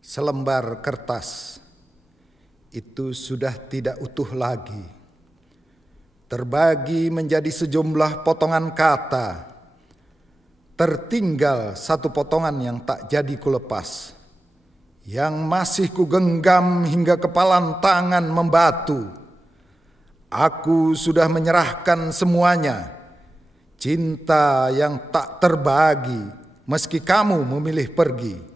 Selembar kertas itu sudah tidak utuh lagi, terbagi menjadi sejumlah potongan kata. Tertinggal satu potongan yang tak jadi kulepas, yang masih kugenggam hingga kepalan tangan membatu. Aku sudah menyerahkan semuanya, cinta yang tak terbagi meski kamu memilih pergi.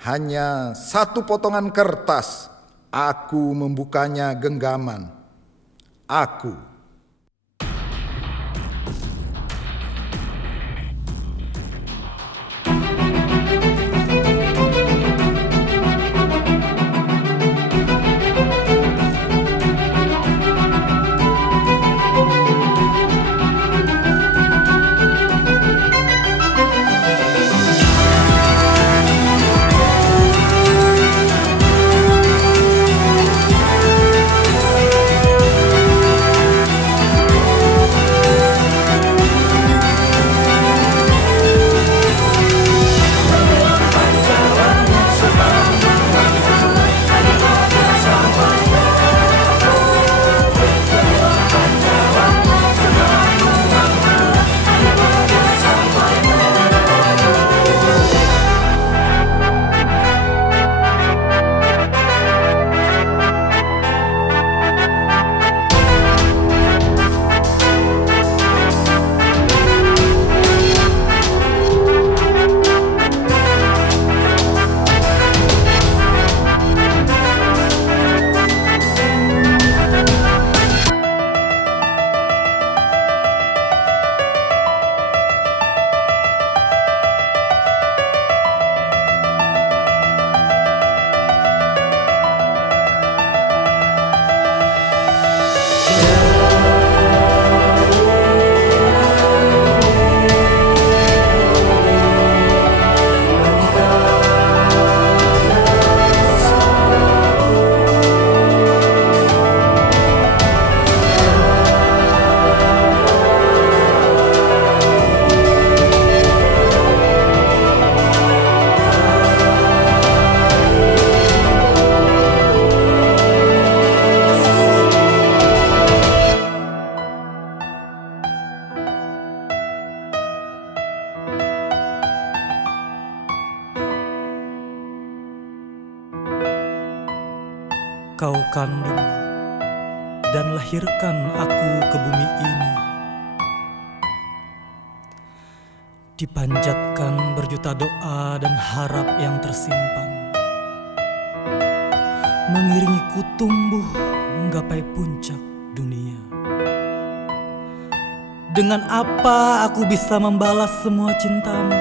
Hanya satu potongan kertas, aku membukanya genggaman. Aku. Kau kandung dan lahirkan aku ke bumi ini, dipanjatkan berjuta doa dan harap yang tersimpan, mengiringiku tumbuh menggapai puncak dunia. Dengan apa aku bisa membalas semua cintamu?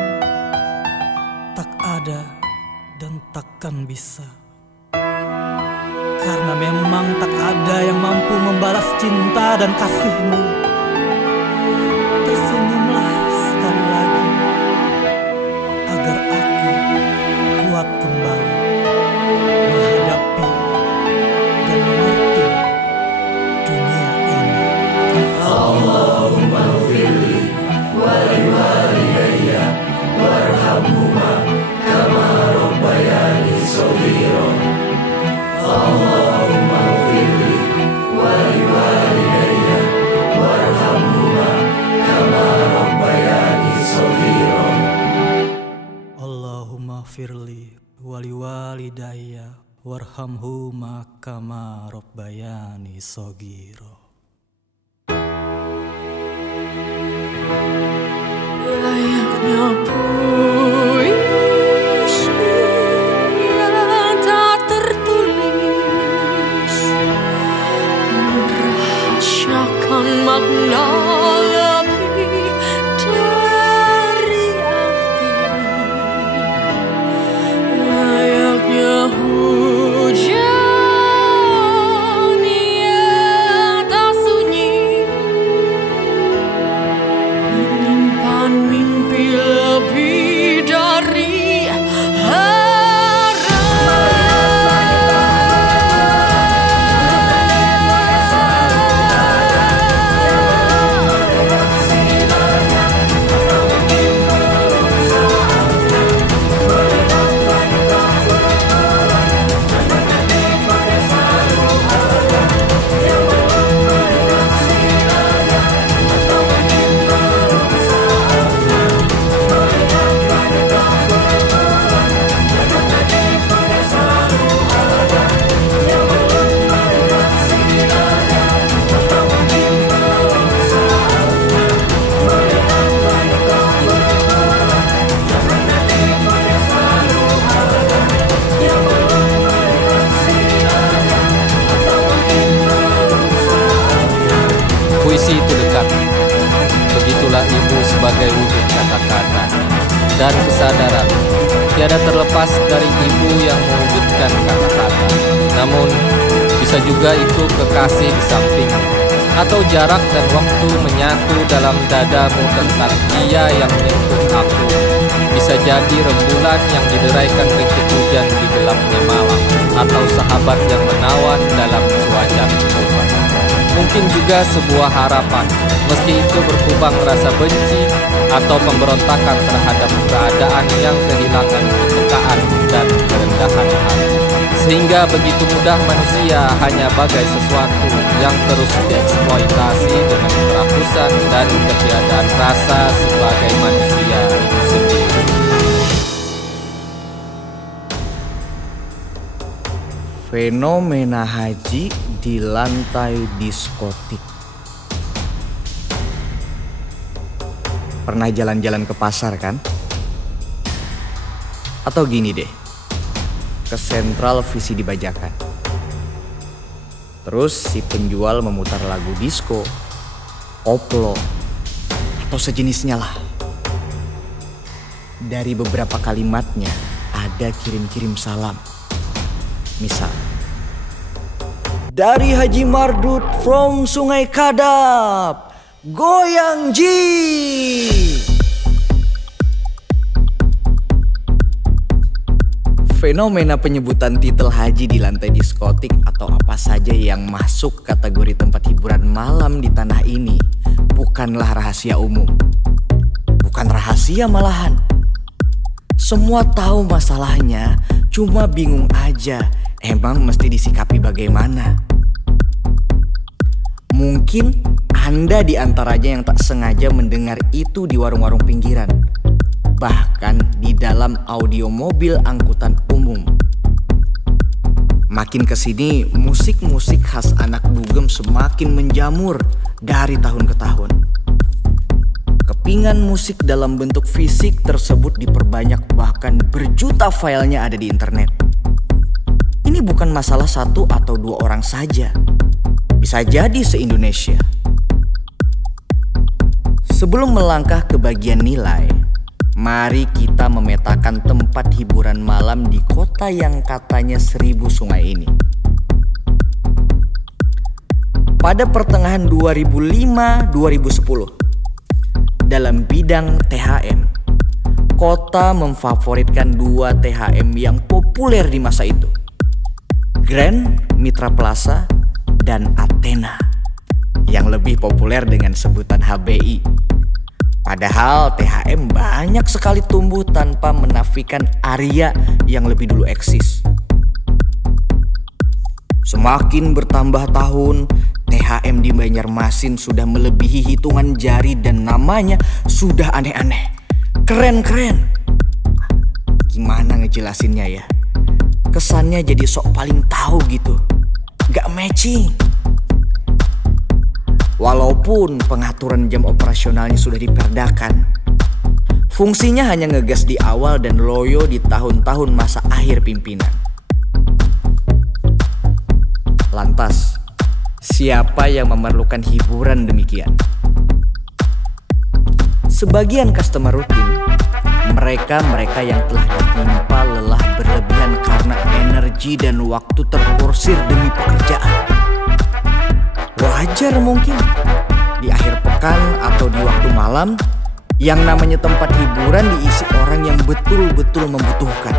Tak ada dan takkan bisa. Karena memang tak ada yang mampu membalas cinta dan kasihmu. Tersenyumlah sekali lagi, agar aku kuat kembali menghadapi dan mengerti dunia ini. Allahumma ghfirli wali walidayya warhamhuma kama rabbayani shaghira. Allahumma ghfirli wali walidayya warhamhuma kama rabbayani shaghira. Allahumma ghfirli wali walidayya warhamhuma kama rabbayani shaghira. Layaknya puisi yang tak tertulis, merahasiakan makna lebih dari arti. Layaknya hujan yang tak sunyi, menyimpan mimpi lebih dan kesadaran tiada terlepas dari ibu yang mewujudkan kata-kata. Namun, bisa juga itu kekasih di sampingmu, atau jarak dan waktu menyatu dalam dadamu tentang dia yang menyentuh aku. Bisa jadi rembulan yang dideraikan rintik hujan di gelapnya malam, atau sahabat yang menawan dalam cuaca kehidupan. Mungkin juga sebuah harapan, meski itu berkubang rasa benci atau pemberontakan terhadap keadaan yang kehilangan kepekaan dan kerendahan hati. Sehingga begitu mudah manusia hanya bagai sesuatu yang terus dieksploitasi dengan kerakusan dan ketiadaan rasa sebagai manusia itu sendiri. Fenomena haji di lantai diskotik. Pernah jalan-jalan ke pasar kan? Atau gini deh, ke sentral visi dibajakan. Terus si penjual memutar lagu disco, koplo, atau sejenisnya lah. Dari beberapa kalimatnya ada kirim-kirim salam. Misal, dari Haji Mardut from Sungai Kadap, goyang ji. Fenomena penyebutan titel haji di lantai diskotik atau apa saja yang masuk kategori tempat hiburan malam di tanah ini bukanlah rahasia umum. Bukan rahasia malahan. Semua tahu masalahnya, cuma bingung aja emang mesti disikapi bagaimana. Mungkin Anda di antaranya yang tak sengaja mendengar itu di warung-warung pinggiran, bahkan di dalam audio mobil angkutan umum. Makin kesini musik-musik khas anak dugem semakin menjamur dari tahun ke tahun. Kepingan musik dalam bentuk fisik tersebut diperbanyak, bahkan berjuta filenya ada di internet. Ini bukan masalah satu atau dua orang saja, bisa jadi se-Indonesia. Sebelum melangkah ke bagian nilai, mari kita memetakan tempat hiburan malam di kota yang katanya 1000 sungai ini. Pada pertengahan 2005-2010, dalam bidang THM, kota memfavoritkan 2 THM yang populer di masa itu, Grand Mitra Plaza dan Athena, yang lebih populer dengan sebutan HBI. Padahal THM banyak sekali tumbuh tanpa menafikan area yang lebih dulu eksis. Semakin bertambah tahun, THM di Banjarmasin sudah melebihi hitungan jari dan namanya sudah aneh-aneh, keren-keren. Gimana ngejelasinnya ya? Kesannya jadi sok paling tahu gitu, gak matching. Walaupun pengaturan jam operasionalnya sudah diperdakan, fungsinya hanya ngegas di awal dan loyo di tahun-tahun masa akhir pimpinan. Lantas, siapa yang memerlukan hiburan demikian? Sebagian customer rutin, mereka yang telah ditimpa lelah berlebihan karena energi dan waktu terporsir demi pekerjaan. Wajar mungkin di akhir pekan atau di waktu malam yang namanya tempat hiburan diisi orang yang betul-betul membutuhkan.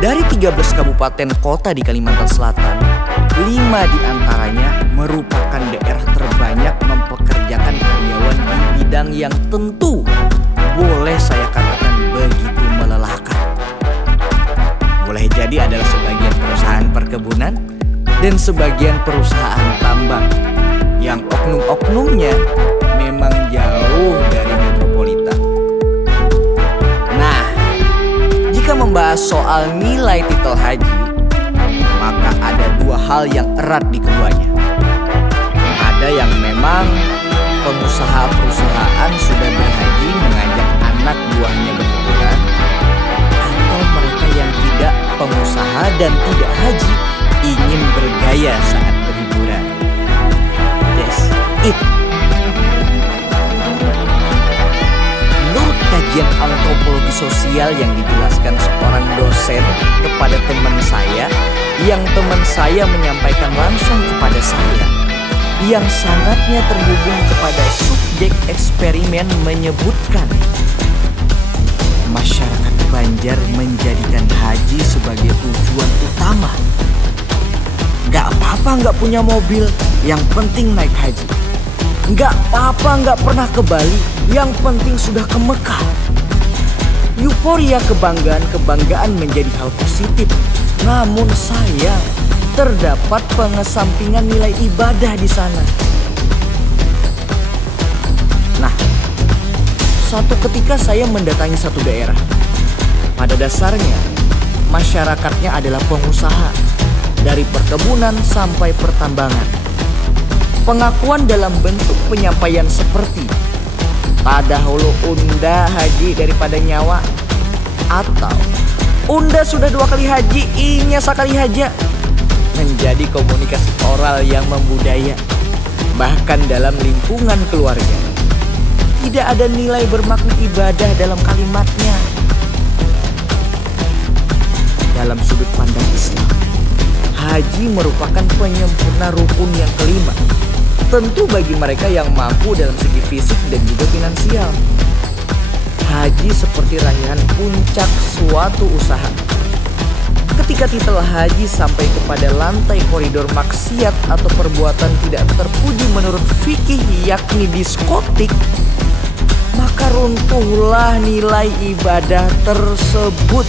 Dari 13 kabupaten kota di Kalimantan Selatan, 5 diantaranya merupakan daerah terbanyak mempekerjakan karyawan di bidang yang tentu boleh saya katakan begitu melelahkan. Boleh jadi adalah sebagian perusahaan perkebunan dan sebagian perusahaan tambang yang oknum-oknumnya memang jauh dari metropolitan. Nah, jika membahas soal nilai titel haji, maka ada 2 hal yang erat di keduanya. Ada yang memang pengusaha perusahaan sudah berhaji mengajak anak buahnya berhiburan, atau mereka yang tidak pengusaha dan tidak haji ingin bergaya saat berhiburan. That's it. Menurut kajian sebagian antropologi sosial yang dijelaskan seorang dosen kepada teman saya, yang teman saya menyampaikan langsung kepada saya, yang sangatnya terhubung kepada subjek eksperimen, menyebutkan masyarakat Banjar menjadikan haji sebagai tujuan utama. Gak apa-apa gak punya mobil, yang penting naik haji. Gak apa-apa gak pernah ke Bali, yang penting sudah ke Mekah. Euforia kebanggaan menjadi hal positif. Namun sayang, terdapat pengesampingan nilai ibadah di sana. Nah, suatu ketika saya mendatangi satu daerah. Pada dasarnya, masyarakatnya adalah pengusaha, dari perkebunan sampai pertambangan. Pengakuan dalam bentuk penyampaian seperti "Padahulu unda haji daripada nyawa", atau "Unda sudah 2 kali haji, inya sekali haja", menjadi komunikasi oral yang membudaya. Bahkan dalam lingkungan keluarga, tidak ada nilai bermakna ibadah dalam kalimatnya. Dalam sudut pandang Islam, haji merupakan penyempurna rukun yang kelima. Tentu bagi mereka yang mampu dalam segi fisik dan juga finansial. Haji seperti raihan puncak suatu usaha. Ketika titel haji sampai kepada lantai koridor maksiat atau perbuatan tidak terpuji menurut fikih, yakni diskotik, maka runtuhlah nilai ibadah tersebut.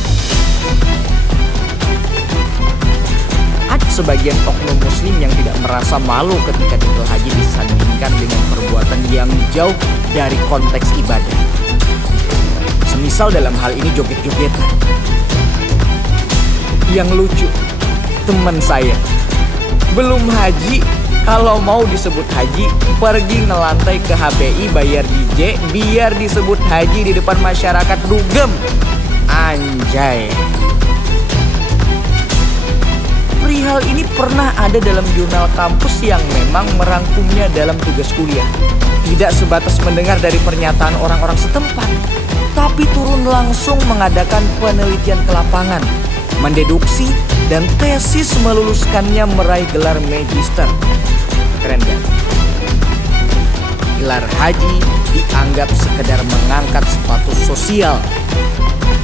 Ada sebagian oknum muslim yang tidak merasa malu ketika titel haji disandingkan dengan perbuatan yang jauh dari konteks ibadah. Semisal dalam hal ini joget-jogetan. Yang lucu, teman saya belum haji, kalau mau disebut haji, pergi ngelantai ke HBI bayar DJ biar disebut haji di depan masyarakat dugem. Anjay. Perihal ini pernah ada dalam jurnal kampus yang memang merangkumnya dalam tugas kuliah. Tidak sebatas mendengar dari pernyataan orang-orang setempat, tapi turun langsung mengadakan penelitian ke lapangan, mendeduksi, dan tesis meluluskannya meraih gelar magister. Keren gak? Gelar haji dianggap sekedar mengangkat status sosial.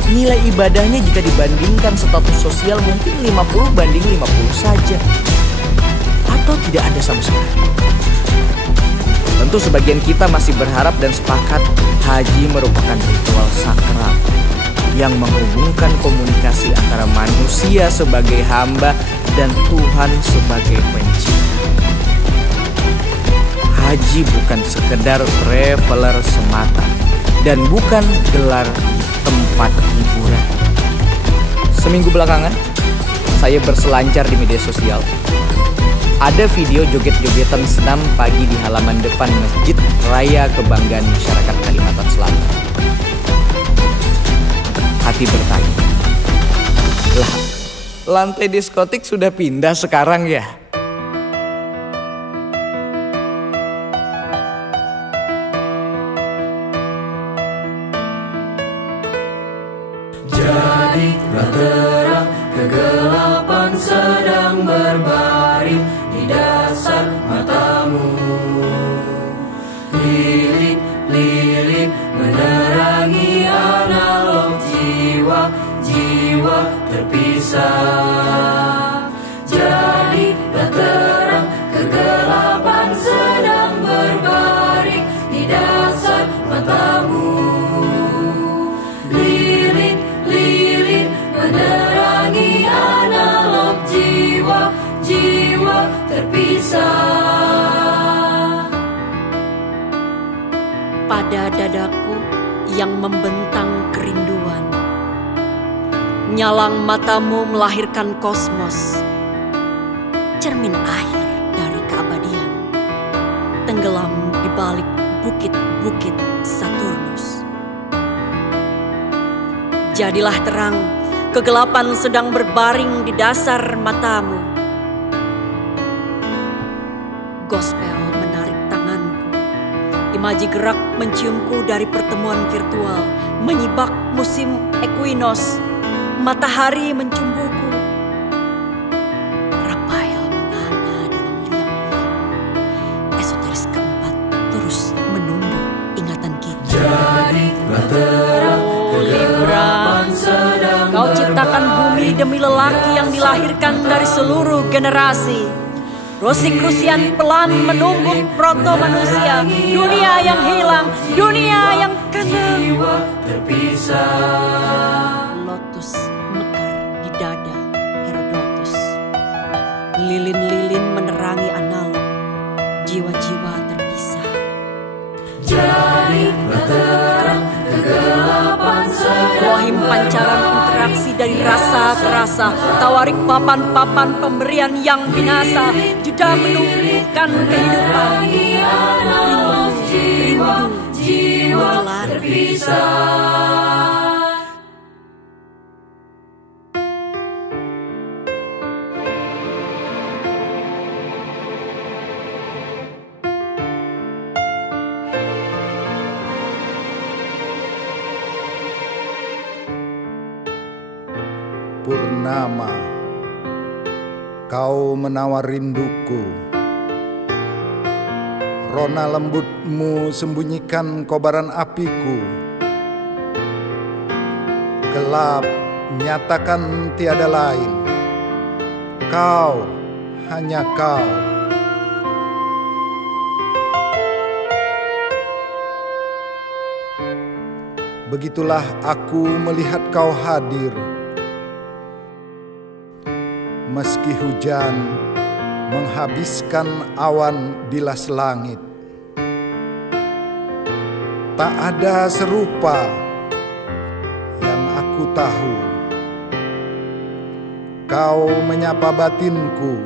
Nilai ibadahnya jika dibandingkan status sosial mungkin 50 banding 50 saja, atau tidak ada sama sekali. Tentu sebagian kita masih berharap dan sepakat haji merupakan ritual sakral yang menghubungkan komunikasi antara manusia sebagai hamba dan Tuhan sebagai pencipta. Haji bukan sekedar traveler semata dan bukan gelar tempat hiburan. Seminggu belakangan, saya berselancar di media sosial. Ada video joget-jogetan senam pagi di halaman depan Masjid Raya Kebanggaan Masyarakat Kalimantan Selatan. Hati bertanya, lah, lantai diskotik sudah pindah sekarang ya? Jadilah terang, kegelapan sedang berbaring di dasar matamu. Lilin-lilin menerangi analog jiwa-jiwa terpisah. Jadilah terang, kegelapan sedang berbaring di dasar matamu. Lilin menerangi analog jiwa-jiwa terpisah. Pada dadaku yang membentang kerinduan, nyalang matamu melahirkan kosmos, cermin air dari keabadian, tenggelam di balik bukit-bukit Saturnus. Jadilah terang, kegelapan sedang berbaring di dasar matamu. Gospel menarik tanganku, imaji gerak menciumku dari pertemuan virtual Menyibak musim ekuinos, matahari mencumbuku. Rafael menganga dalam liang-liang. Esoteris keempat terus menumbuk ingatan kita. Jadilah terang kegelapan sedang Kau ciptakan bumi demi lelaki yang dilahirkan dari seluruh generasi. Rosicrucian pelan menumbuk proto manusia, dunia yang hilang, dunia yang kena. Lotus mekar di dada Herodotus. Lilin-lilin menerangi analog, jiwa-jiwa terpisah. Jadilah terang kegelapan sedang Wahim pancaran interaksi dari rasa ke rasa, tawarik papan-papan pemberian yang binasa, jeda menumbuhkan kehidupan. Rindu, jiwa terpisah. Purnama, kau menawar rinduku. Rona lembutmu sembunyikan kobaran apiku. Gelap nyatakan tiada lain. Kau, hanya kau. Begitulah aku melihat kau hadir. Meski hujan menghabiskan awan bilas langit, tak ada serupa yang aku tahu. Kau menyapa batinku,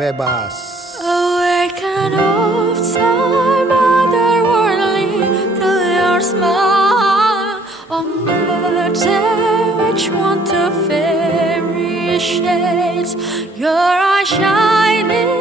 bebas. Awaken of time, otherworldly, to your smile on the day which want to fairy shades. Your eyes shining